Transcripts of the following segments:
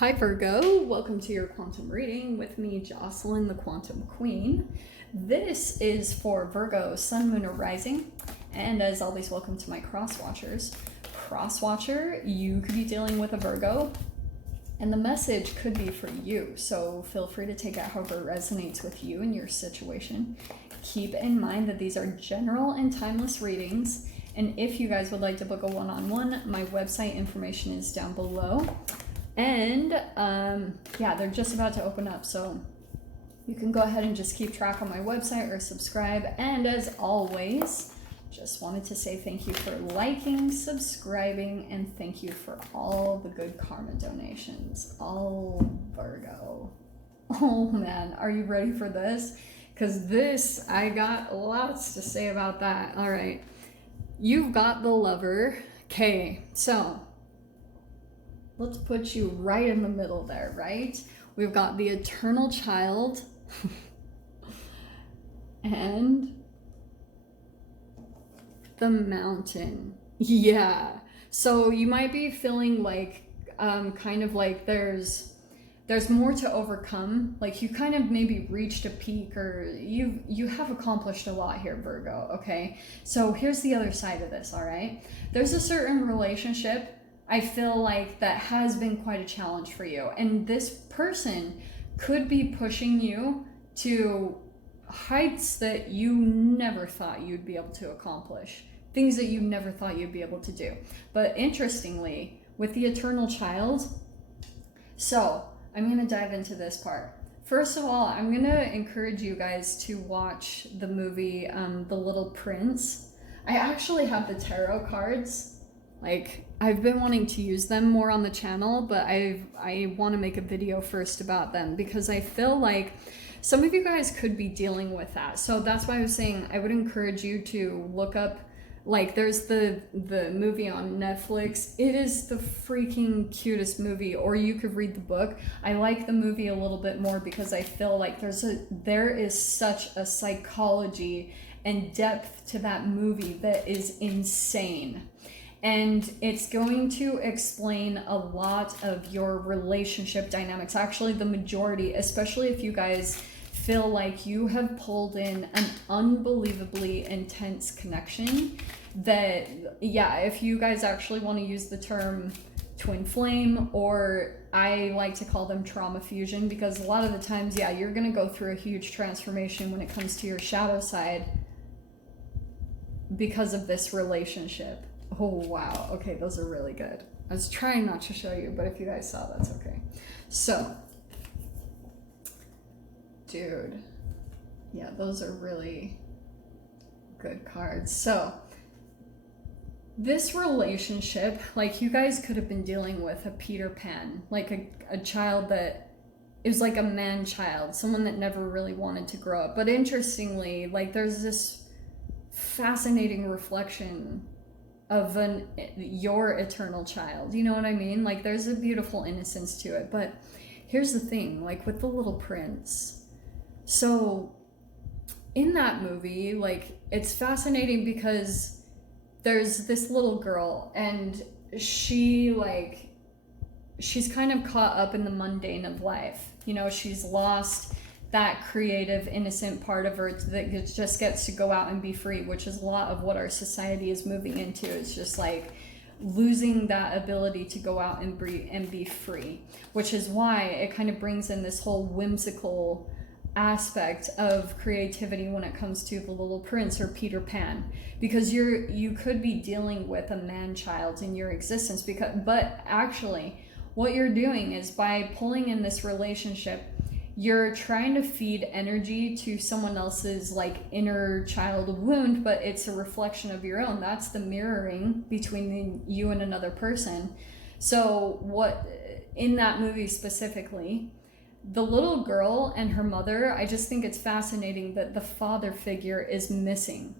Hi Virgo, welcome to your quantum reading with me, Jocelyn, the Quantum Queen. This is for Virgo, Sun, Moon, or Rising, and as always, welcome to my cross watchers. Cross watcher, you could be dealing with a Virgo, and the message could be for you, so feel free to take it however it resonates with you and your situation. Keep in mind that these are general and timeless readings, and if you guys would like to book a one-on-one, my website information is down below. And yeah, they're just about to open up, so you can go ahead and just keep track on my website or subscribe. And as always, just wanted to say thank you for liking, subscribing, and thank you for all the good karma donations. Oh, Virgo. Oh man, are you ready for this? Because this, I got lots to say about that. All right, you've got the Lover. Okay, so let's put you right in the middle there, right? We've got the Eternal Child and the Mountain. Yeah. So you might be feeling like kind of like there's more to overcome. Like you kind of maybe reached a peak, or you have accomplished a lot here, Virgo, okay? So here's the other side of this, all right? There's a certain relationship I feel like that has been quite a challenge for you. And this person could be pushing you to heights that you never thought you'd be able to accomplish, things that you never thought you'd be able to do. But interestingly, with the Eternal Child, so I'm going to dive into this part. First of all, I'm going to encourage you guys to watch the movie The Little Prince. I actually have the tarot cards. Like, I've been wanting to use them more on the channel, but I want to make a video first about them because I feel like some of you guys could be dealing with that. So that's why I was saying I would encourage you to look up, like, there's the movie on Netflix. It is the freaking cutest movie, or you could read the book. I like the movie a little bit more because I feel like there is such a psychology and depth to that movie that is insane. And it's going to explain a lot of your relationship dynamics. Actually, the majority, especially if you guys feel like you have pulled in an unbelievably intense connection, that, yeah, if you guys actually want to use the term twin flame, or I like to call them trauma fusion, because a lot of the times, yeah, you're going to go through a huge transformation when it comes to your shadow side because of this relationship. Oh, wow. Okay, those are really good. I was trying not to show you, but if you guys saw, that's okay. So, dude, yeah, those are really good cards. So, this relationship, like, you guys could have been dealing with a Peter Pan, like a child that, it was like a man-child, someone that never really wanted to grow up. But interestingly, like, there's this fascinating reflection of your eternal child, you know what I mean? Like, there's a beautiful innocence to it. But here's the thing, like with the Little Prince, so in that movie, like, it's fascinating because there's this little girl, and she's kind of caught up in the mundane of life. You know, she's lost that creative, innocent part of her that just gets to go out and be free, which is a lot of what our society is moving into. It's just like losing that ability to go out and be free, which is why it kind of brings in this whole whimsical aspect of creativity when it comes to the Little Prince or Peter Pan, because you could be dealing with a man-child in your existence, but actually what you're doing is, by pulling in this relationship, you're trying to feed energy to someone else's, like, inner child wound, but it's a reflection of your own. That's the mirroring between you and another person. So what, in that movie specifically, the little girl and her mother, I just think it's fascinating that the father figure is missing.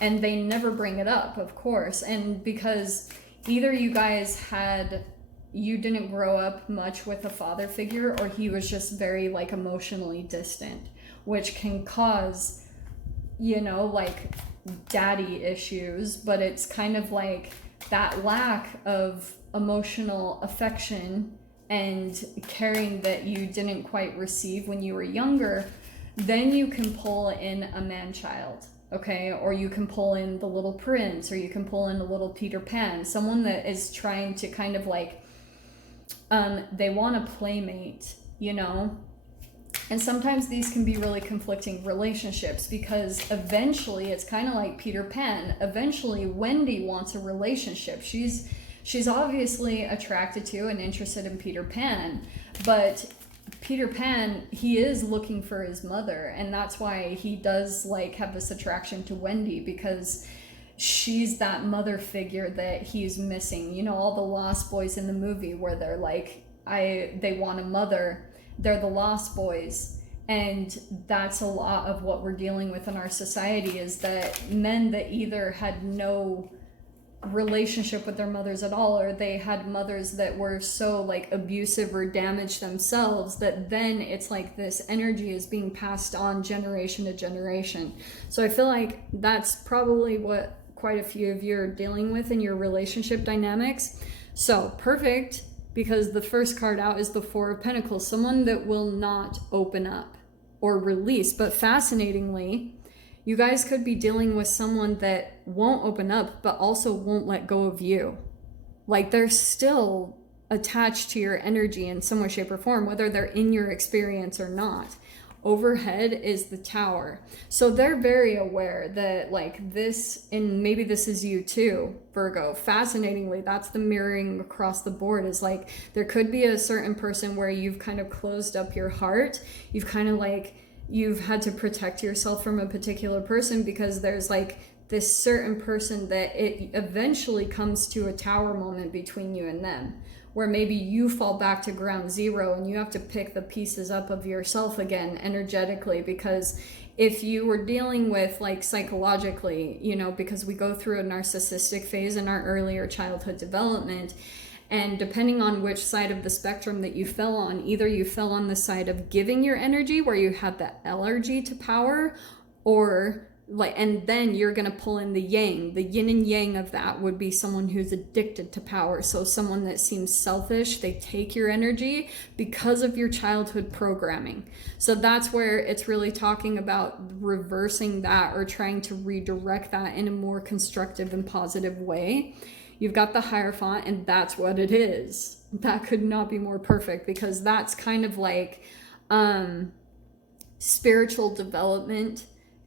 And they never bring it up, of course. And because either you guys you didn't grow up much with a father figure, or he was just very, like, emotionally distant, which can cause, you know, like, daddy issues. But it's kind of like that lack of emotional affection and caring that you didn't quite receive when you were younger, then you can pull in a man-child, okay? Or you can pull in the little prince, or you can pull in a little Peter Pan, someone that is trying to kind of like, they want a playmate, you know? And sometimes these can be really conflicting relationships, because eventually it's kind of like Peter Pan. Eventually Wendy wants a relationship. She's obviously attracted to and interested in Peter Pan, but Peter Pan, he is looking for his mother, and that's why he does like have this attraction to Wendy, because she's that mother figure that he's missing. You know, all the Lost Boys in the movie where they're like, they want a mother. They're the Lost Boys. And that's a lot of what we're dealing with in our society, is that men that either had no relationship with their mothers at all, or they had mothers that were so like abusive or damaged themselves, that then it's like this energy is being passed on generation to generation. So I feel like that's probably what quite a few of you are dealing with in your relationship dynamics. So perfect, because the first card out is the Four of Pentacles, someone that will not open up or release. But fascinatingly, you guys could be dealing with someone that won't open up, but also won't let go of you. Like they're still attached to your energy in some way, shape, or form, whether they're in your experience or not. Overhead is the Tower. So they're very aware that like this, and maybe this is you too, Virgo. Fascinatingly, that's the mirroring across the board, is like there could be a certain person where you've kind of closed up your heart. You've kind of like, you've had to protect yourself from a particular person, because there's like this certain person that it eventually comes to a tower moment between you and them, where maybe you fall back to ground zero and you have to pick the pieces up of yourself again energetically. Because if you were dealing with like psychologically, you know, because we go through a narcissistic phase in our earlier childhood development, and depending on which side of the spectrum that you fell on, either you fell on the side of giving your energy, where you had the allergy to power, or like, and then you're going to pull in the yang. The yin and yang of that would be someone who's addicted to power. So someone that seems selfish, they take your energy because of your childhood programming. So that's where it's really talking about reversing that, or trying to redirect that in a more constructive and positive way. You've got the Hierophant, and that's what it is. That could not be more perfect, because that's kind of like spiritual development.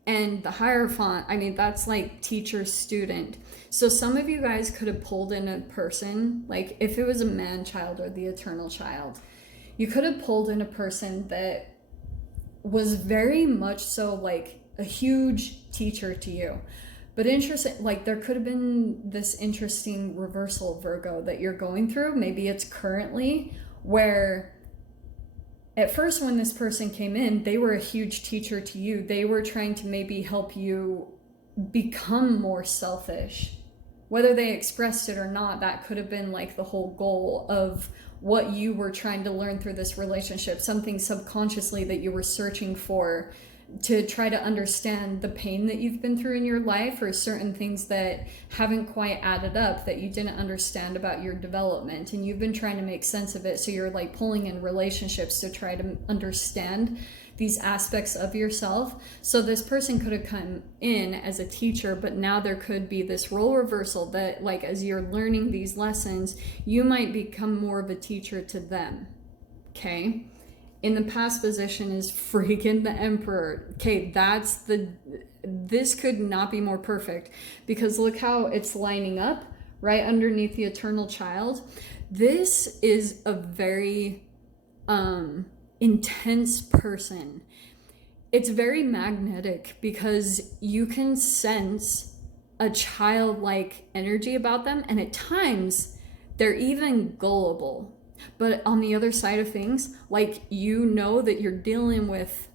And the Hierophant, I mean, that's like teacher-student. So some of you guys could have pulled in a person, like if it was a man-child or the eternal child, you could have pulled in a person that was very much so like a huge teacher to you. But interesting, like there could have been this interesting reversal, Virgo, that you're going through. Maybe it's currently, where at first when this person came in, they were a huge teacher to you. They were trying to maybe help you become more selfish. Whether they expressed it or not, that could have been like the whole goal of what you were trying to learn through this relationship. Something subconsciously that you were searching for, to try to understand the pain that you've been through in your life, or certain things that haven't quite added up that you didn't understand about your development, and you've been trying to make sense of it. So you're like pulling in relationships to try to understand these aspects of yourself. So this person could have come in as a teacher, but now there could be this role reversal that like as you're learning these lessons, you might become more of a teacher to them. Okay. In the past position is freaking the Emperor. Okay, this could not be more perfect, because look how it's lining up right underneath the eternal child. This is a very intense person. It's very magnetic, because you can sense a childlike energy about them, and at times they're even gullible. But on the other side of things, like, you know that you're dealing with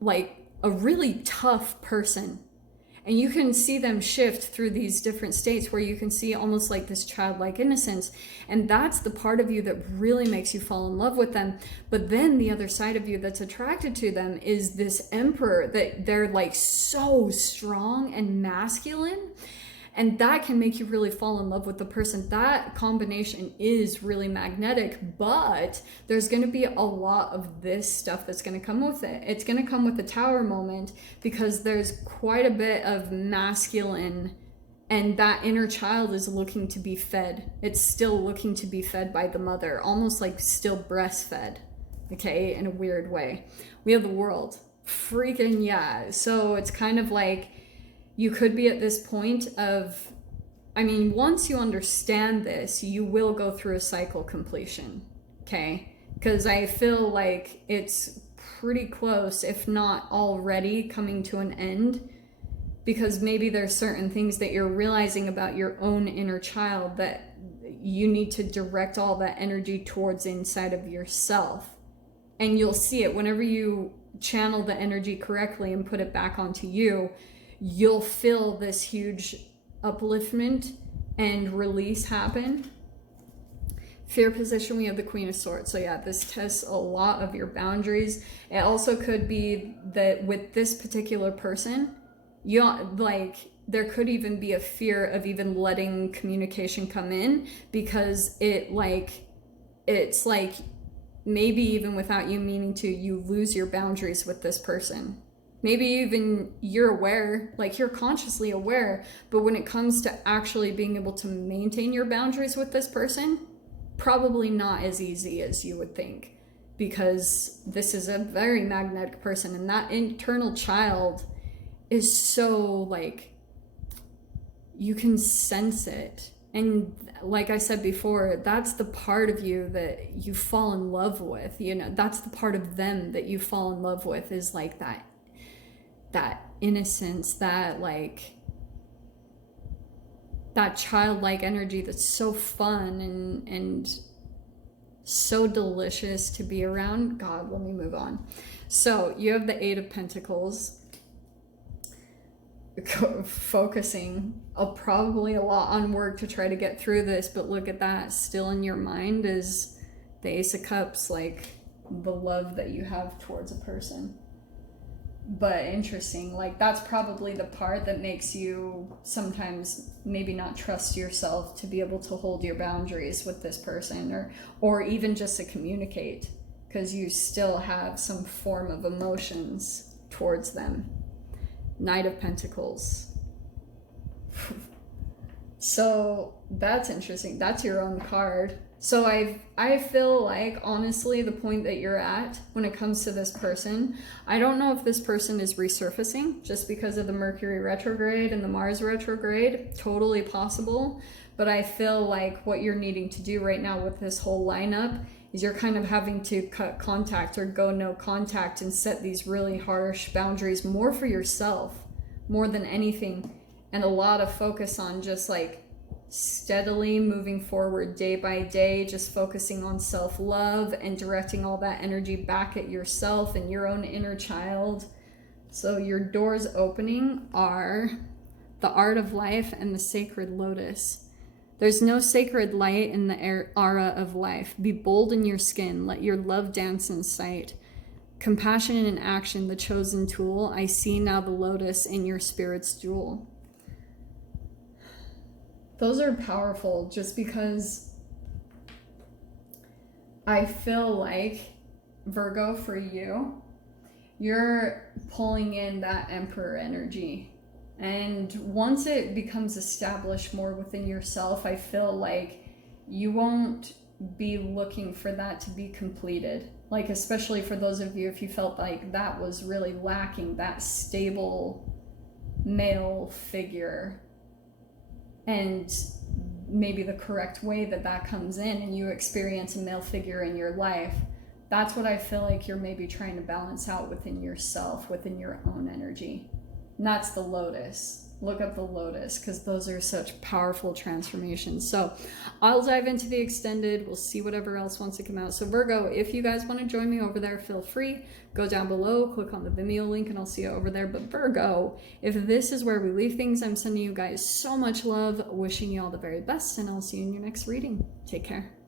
like a really tough person, and you can see them shift through these different states where you can see almost like this childlike innocence, and that's the part of you that really makes you fall in love with them. But then the other side of you that's attracted to them is this Emperor, that they're like so strong and masculine. And that can make you really fall in love with the person. That combination is really magnetic, but there's going to be a lot of this stuff that's going to come with it. It's going to come with the Tower moment because there's quite a bit of masculine, and that inner child is looking to be fed. It's still looking to be fed by the mother, almost like still breastfed, okay, in a weird way. We have the World. Freaking yeah. So it's kind of like you could be at this point of, I mean, once you understand this, you will go through a cycle completion, okay? Because I feel like it's pretty close, if not already coming to an end, because maybe there's certain things that you're realizing about your own inner child that you need to direct all that energy towards inside of yourself. And you'll see it whenever you channel the energy correctly and put it back onto you, you'll feel this huge upliftment and release happen. Fear position, we have the Queen of Swords. So yeah, this tests a lot of your boundaries. It also could be that with this particular person, you like, there could even be a fear of even letting communication come in, because it's like maybe even without you meaning to, you lose your boundaries with this person. Maybe even you're aware, like you're consciously aware, but when it comes to actually being able to maintain your boundaries with this person, probably not as easy as you would think, because this is a very magnetic person, and that internal child is so, like, you can sense it. And like I said before, that's the part of you that you fall in love with, you know, that's the part of them that you fall in love with, is like that innocence, that like that childlike energy that's so fun and so delicious to be around. God, let me move on. So you have the Eight of Pentacles, focusing probably a lot on work to try to get through this, but look at that, still in your mind is the Ace of Cups, like the love that you have towards a person. But interesting, like that's probably the part that makes you sometimes maybe not trust yourself to be able to hold your boundaries with this person, or even just to communicate, because you still have some form of emotions towards them. Knight of Pentacles. So that's interesting. That's your own card. So I feel like, honestly, the point that you're at when it comes to this person, I don't know if this person is resurfacing just because of the Mercury retrograde and the Mars retrograde. Totally possible. But I feel like what you're needing to do right now with this whole lineup is you're kind of having to cut contact or go no contact and set these really harsh boundaries, more for yourself, more than anything. And a lot of focus on just like steadily moving forward day by day, just focusing on self-love and directing all that energy back at yourself and your own inner child. So your doors opening are the Art of Life and the Sacred Lotus. There's no sacred light in the aura of life. Be bold in your skin. Let your love dance in sight. Compassion in action, the chosen tool. I see now the lotus in your spirit's jewel. Those are powerful just because I feel like, Virgo, for you, you're pulling in that Emperor energy. And once it becomes established more within yourself, I feel like you won't be looking for that to be completed. Like, especially for those of you, if you felt like that was really lacking, that stable male figure, and maybe the correct way that comes in, and you experience a male figure in your life, that's what I feel like you're maybe trying to balance out within yourself, within your own energy. And that's the Lotus. Look up the Lotus, because those are such powerful transformations. So I'll dive into the extended. We'll see whatever else wants to come out. So Virgo, if you guys want to join me over there, feel free. Go down below, click on the Vimeo link, and I'll see you over there. But Virgo, if this is where we leave things, I'm sending you guys so much love, wishing you all the very best, and I'll see you in your next reading. Take care.